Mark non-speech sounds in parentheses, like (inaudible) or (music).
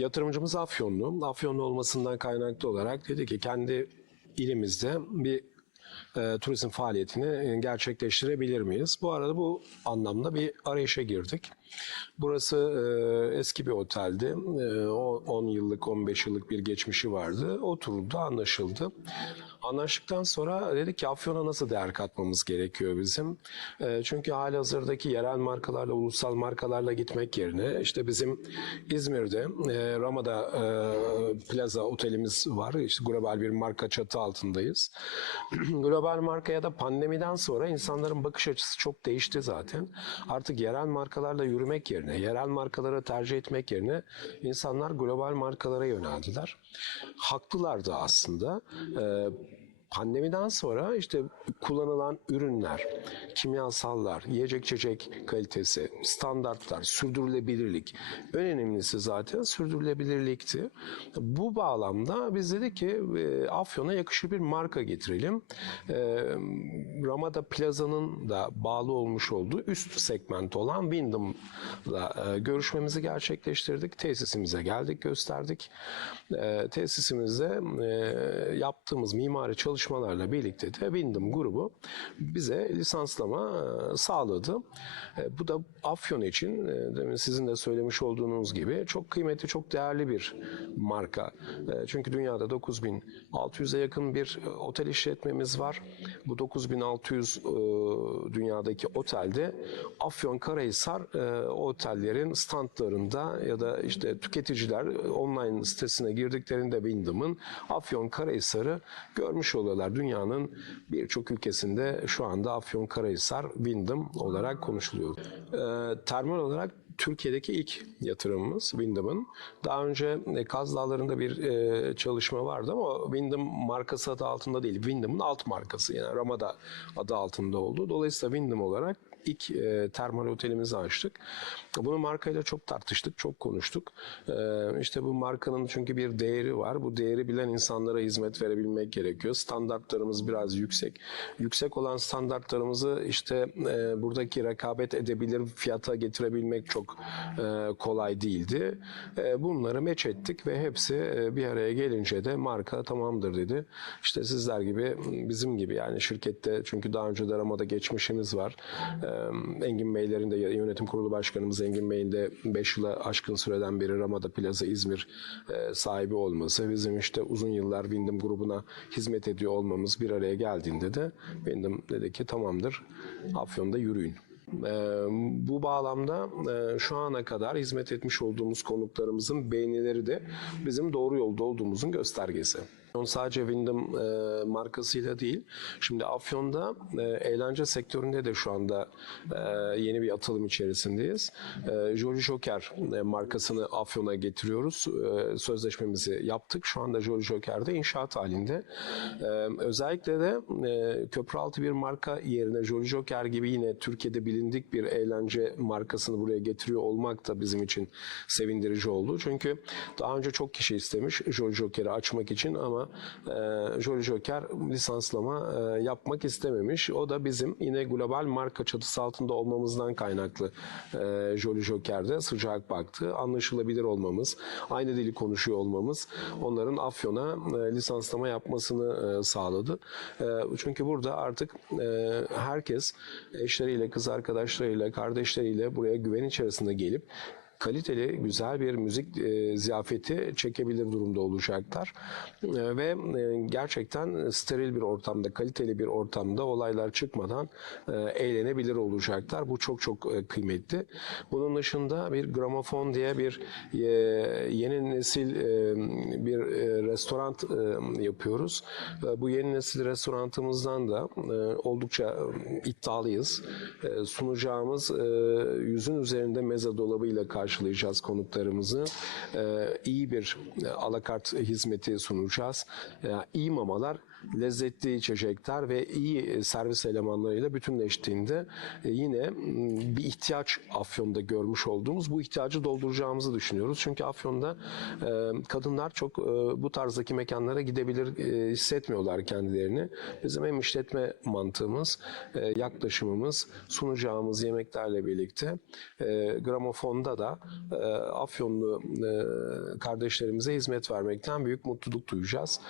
Yatırımcımız Afyonlu. Afyonlu olmasından kaynaklı olarak dedi ki kendi ilimizde bir e, turizm faaliyetini e, gerçekleştirebilir miyiz? Bu arada bu anlamda bir arayışa girdik. Burası e, eski bir oteldi. E, o 10 yıllık, 15 yıllık bir geçmişi vardı. Oturuldu, anlaşıldı. Anlaştıktan sonra dedik ki Afyon'a nasıl değer katmamız gerekiyor bizim? E, çünkü hali hazırdaki yerel markalarla, ulusal markalarla gitmek yerine işte bizim İzmir'de e, Ramada e, Plaza otelimiz var. İşte global bir marka çatı altındayız. (clears throat) global markaya da pandemiden sonra insanların bakış açısı çok değişti zaten. Artık yerel markalarla yürümek yerine, yerel markaları tercih etmek yerine insanlar global markalara yöneldiler. Haklılar da aslında. E, Pandemiden sonra işte kullanılan ürünler, kimyasallar, yiyecek içecek kalitesi, standartlar, sürdürülebilirlik. En önemlisi zaten sürdürülebilirlikti. Bu bağlamda biz dedik ki e, Afyon'a yakışır bir marka getirelim. E, Ramada Plaza'nın da bağlı olmuş olduğu üst segment olan Wyndham'la e, görüşmemizi gerçekleştirdik. Tesisimize geldik, gösterdik. Tesisimizde yaptığımız mimari çalışmalarla birlikte de Wyndham grubu bize lisanslama e, sağladı. E, bu da Afyon için e, demin sizin de söylemiş olduğunuz gibi çok kıymetli, çok değerli bir marka. Çünkü dünyada 9600'e yakın bir otel işletmemiz var. Bu 9600 e, dünyadaki otelde Afyon Karahisar otellerin standlarında ya da işte tüketiciler online sitesine girdiklerinde Wyndham'ın Afyon Karahisar'ı görmüş oluyorlar. Dünyanın birçok ülkesinde şu anda Afyon Karahisar Wyndham olarak konuşuluyor. E, termal olarak Türkiye'deki ilk yatırımımız Wyndham'ın. Daha önce e, Kaz Dağları'nda bir e, çalışma vardı ama Wyndham markası adı altında değil. Wyndham'ın alt markası yani Ramada adı altında oldu. Dolayısıyla Wyndham olarak ilk e, termal otelimizi açtık. Bunu markayla çok tartıştık, çok konuştuk. E, işte bu markanın çünkü bir değeri var. Bu değeri bilen insanlara hizmet verebilmek gerekiyor. Standartlarımız biraz yüksek. Yüksek olan standartlarımızı işte e, buradaki rekabet edebilir fiyata getirebilmek çok e, kolay değildi. E, bunları meç ettik ve hepsi e, bir araya gelince de marka tamamdır dedi. İşte sizler gibi bizim gibi yani şirkette çünkü daha önce de Ramada geçmişimiz var. E, Engin Beylerin de yönetim kurulu başkanımız Engin Bey'in de 5 yıla aşkın süreden beri Ramada Plaza İzmir e, sahibi olması, bizim işte uzun yıllar Wyndham grubuna hizmet ediyor olmamız bir araya geldiğinde de Wyndham dedi ki tamamdır Afyon'da yürüyün. E, bu bağlamda e, şu ana kadar hizmet etmiş olduğumuz konuklarımızın beğenileri de bizim doğru yolda olduğumuzun göstergesi. Sadece Wyndham e, markasıyla değil. Şimdi Afyon'da e, eğlence sektöründe de şu anda e, yeni bir atılım içerisindeyiz. E, Jolly Joker e, markasını Afyon'a getiriyoruz. E, sözleşmemizi yaptık. Şu anda Jolly Joker'de inşaat halinde. E, özellikle de e, köprü altı bir marka yerine Jolly Joker gibi yine Türkiye'de bilindik bir eğlence markasını buraya getiriyor olmak da bizim için sevindirici oldu. Çünkü daha önce çok kişi istemiş Jolly Joker'i açmak için ama e, Jolly Joker lisanslama e, yapmak istememiş. O da bizim yine global marka çatısı altında olmamızdan kaynaklı e, Jolly Joker'de sıcak baktı. Anlaşılabilir olmamız, aynı dili konuşuyor olmamız onların Afyon'a e, lisanslama yapmasını e, sağladı. E, çünkü burada artık e, herkes eşleriyle, kız arkadaşlarıyla, kardeşleriyle buraya güven içerisinde gelip kaliteli, güzel bir müzik e, ziyafeti çekebilir durumda olacaklar. E, ve e, gerçekten steril bir ortamda, kaliteli bir ortamda olaylar çıkmadan e, eğlenebilir olacaklar. Bu çok çok e, kıymetli. Bunun dışında bir gramofon diye bir e, yeni nesil e, bir e, restoran e, yapıyoruz. E, bu yeni nesil restoranımızdan da e, oldukça e, iddialıyız. E, sunacağımız e, yüzün üzerinde meze dolabıyla karşılayacağız konuklarımızı. E, iyi bir e, alakart hizmeti sunacağız. E, iyi mamalar lezzetli içecekler ve iyi e, servis elemanlarıyla bütünleştiğinde e, yine bir ihtiyaç Afyon'da görmüş olduğumuz bu ihtiyacı dolduracağımızı düşünüyoruz. Çünkü Afyon'da e, kadınlar çok bu tarzdaki mekanlara gidebilir hissetmiyorlar kendilerini. Bizim hem işletme mantığımız, yaklaşımımız, sunacağımız yemeklerle birlikte gramofonda da Afyonlu kardeşlerimize hizmet vermekten büyük mutluluk duyacağız.